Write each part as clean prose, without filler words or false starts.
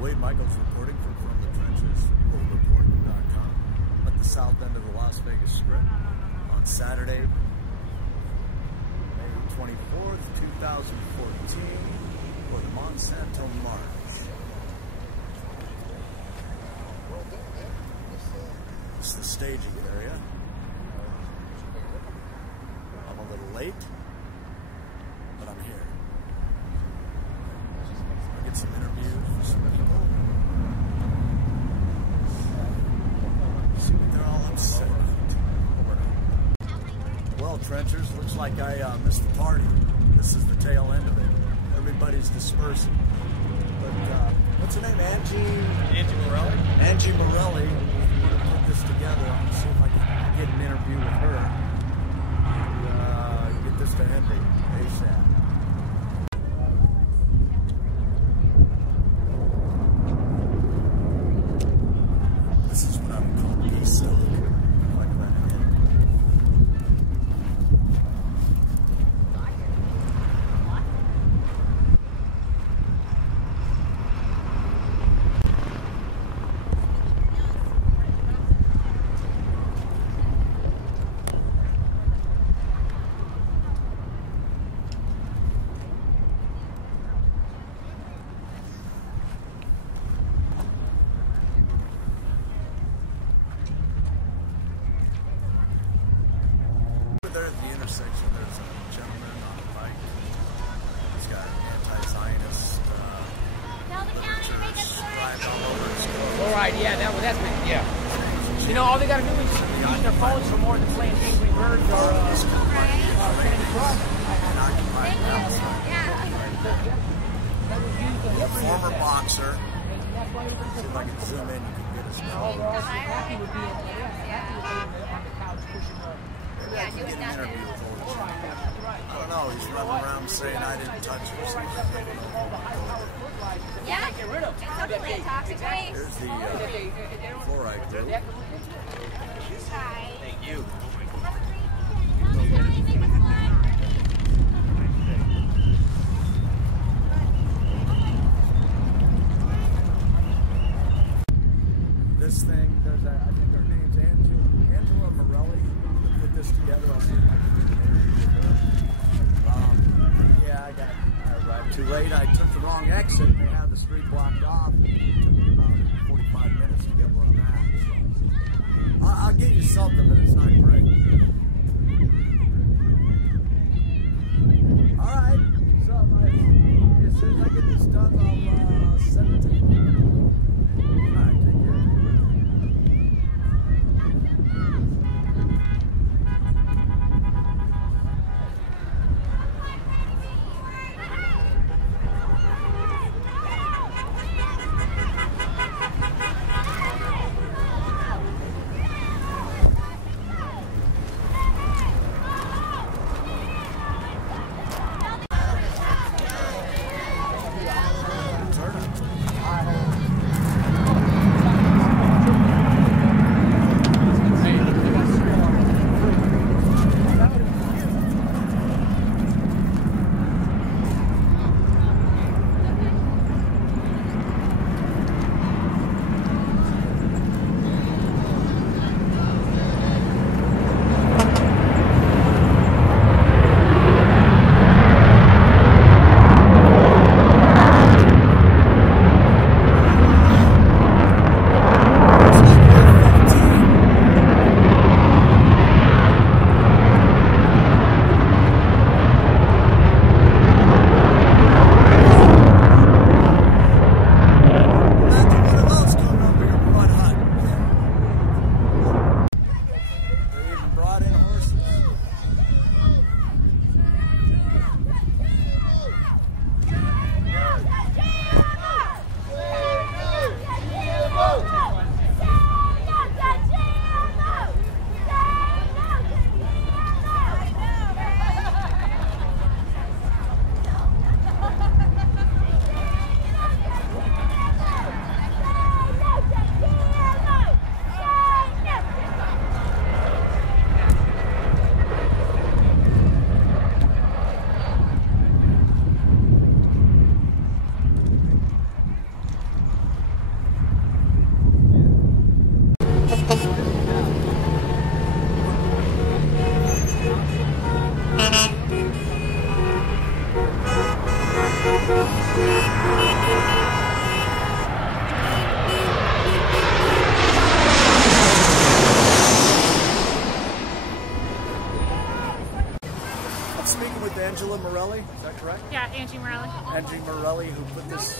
Wade Michaels reporting from the trenches, worldreport.com, at the south end of the Las Vegas Strip on Saturday, May 24th, 2014, for the Monsanto March. This is the staging area. I'm a little late, but I'm here. I'll get some interviews with some people. See what they're all upset about. Well, trenchers, looks like I missed the party. This is the tail end of it. Everybody's dispersing. But what's her name? Angie Morelli. Angie Morelli. We're going to put this together. I'm going to see if I can get an interview with her. And get this to Henry ASAP. This is what I would call silk. Like that. There at the intersection, there's a gentleman on a bike. He's got anti-Zionist literatures scribed all over his clothes. All right, yeah, that's been, yeah. You know, all they got to do is use their phones for more than playing Angry Birds or Candy Crush. A former boxer. See if I can zoom in, you can get his name. Yeah, doing nothing. I don't know, he's running around saying I didn't touch him. So yeah, it's totally toxic waste. here's the fluoride group. Thank you. This thing, there's a, I think her name's Angela Morelli. Put this together. I'll see if I can do an interview with her. Yeah, I arrived too late. I took the wrong exit. They had the street blocked off. It took me about 45 minutes to get where I'm at. So I'll give you something, but it's not great. All right. So as soon as I get this done, I'll send it to you. All right. Take care. correct? Yeah, Angie Morelli. Angie Morelli, who put this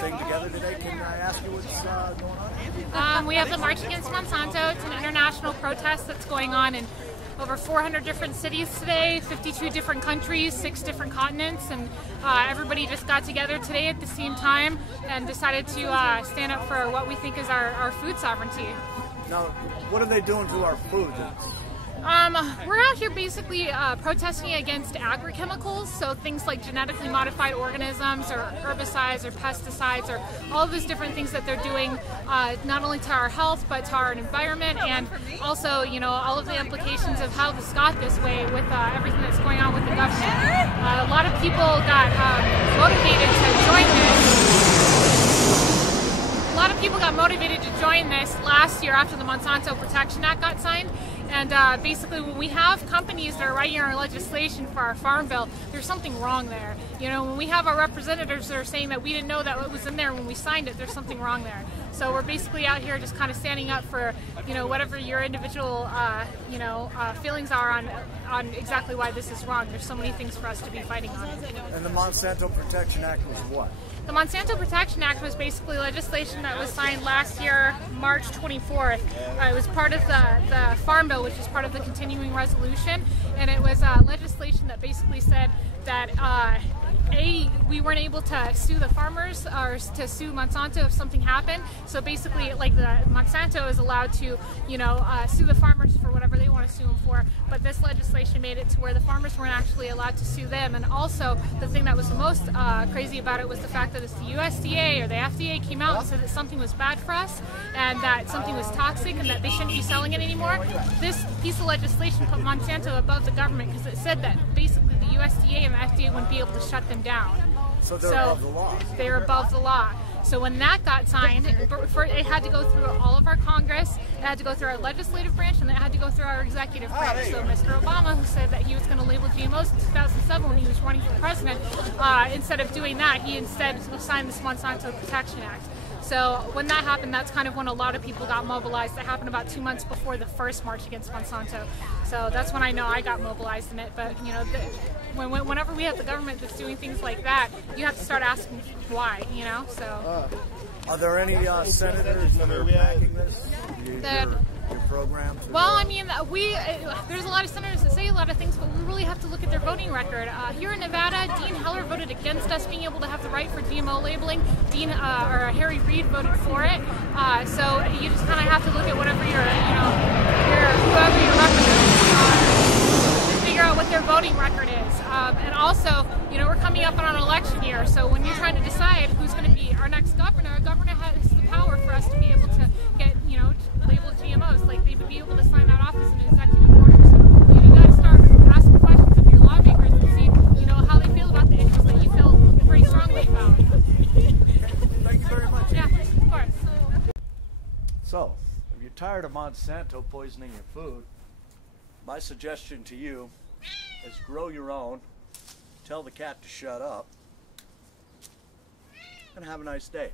thing together today. Can I ask you what's going on? We have the March Against Monsanto. It's an international protest that's going on in over 400 different cities today, 52 different countries, 6 different continents, and everybody just got together today at the same time and decided to stand up for what we think is our food sovereignty. Now, what are they doing to our food? We're out here basically protesting against agrochemicals, so things like genetically modified organisms or herbicides or pesticides or all of those different things that they're doing not only to our health but to our environment, and also, you know, all of the implications of how this got this way with everything that's going on with the government. A lot of people got motivated to join this. A lot of people got motivated to join this last year after the Monsanto Protection Act got signed. And basically, when we have companies that are writing our legislation for our farm bill, there's something wrong there. You know, when we have our representatives that are saying that we didn't know that what was in there when we signed it, there's something wrong there. So we're basically out here just kind of standing up for, you know, whatever your individual, feelings are on exactly why this is wrong. There's so many things for us to be fighting on. And the Monsanto Protection Act was what? The Monsanto Protection Act was basically legislation that was signed last year, March 24th. It was part of the Farm Bill, which is part of the continuing resolution, and it was legislation that basically said that we weren't able to sue the farmers or to sue Monsanto if something happened. So basically, like, the Monsanto is allowed to, you know, sue the farmers for whatever they want to sue them for. But this legislation made it to where the farmers weren't actually allowed to sue them. And also, the thing that was the most crazy about it was the fact that it's the USDA or the FDA came out and said that something was bad for us and that something was toxic and that they shouldn't be selling it anymore. This piece of legislation put Monsanto above the government because it said that basically the USDA and the FDA wouldn't be able to shut them down. So they're above the law. They're above the law. So when that got signed, it had to go through all of our Congress, it had to go through our legislative branch, and it had to go through our executive branch. So Mr. Obama, who said that he was going to label GMOs in 2007 when he was running for president, instead of doing that, he instead signed this Monsanto Protection Act. So when that happened, that's kind of when a lot of people got mobilized. That happened about 2 months before the first March Against Monsanto. So that's when I know I got mobilized in it. But, you know, whenever we have the government that's doing things like that, you have to start asking why, you know. So are there any senators that are backing this? Your program? Well, I mean, there's a lot of senators that say a lot of things, but we really have to look at their voting record. Here in Nevada, Dean Heller voted against us being able to have the right for GMO labeling. Harry Reid voted for it. So you just kind of have to look at whatever whoever you're representing, and figure out what their voting record is. And also, you know, we're coming up on an election year, so when you're trying to decide who's going to be our next governor, a governor has the power for us to be able to get, you know, labeled GMOs. Like, they would be able to sign that off as an executive order. So you got to start asking questions of your lawmakers and see, you know, how they feel about the issues that you feel pretty strongly about. Thank you very much. Yeah, of course. So, if you're tired of Monsanto poisoning your food, my suggestion to you is grow your own, tell the cat to shut up, and have a nice day.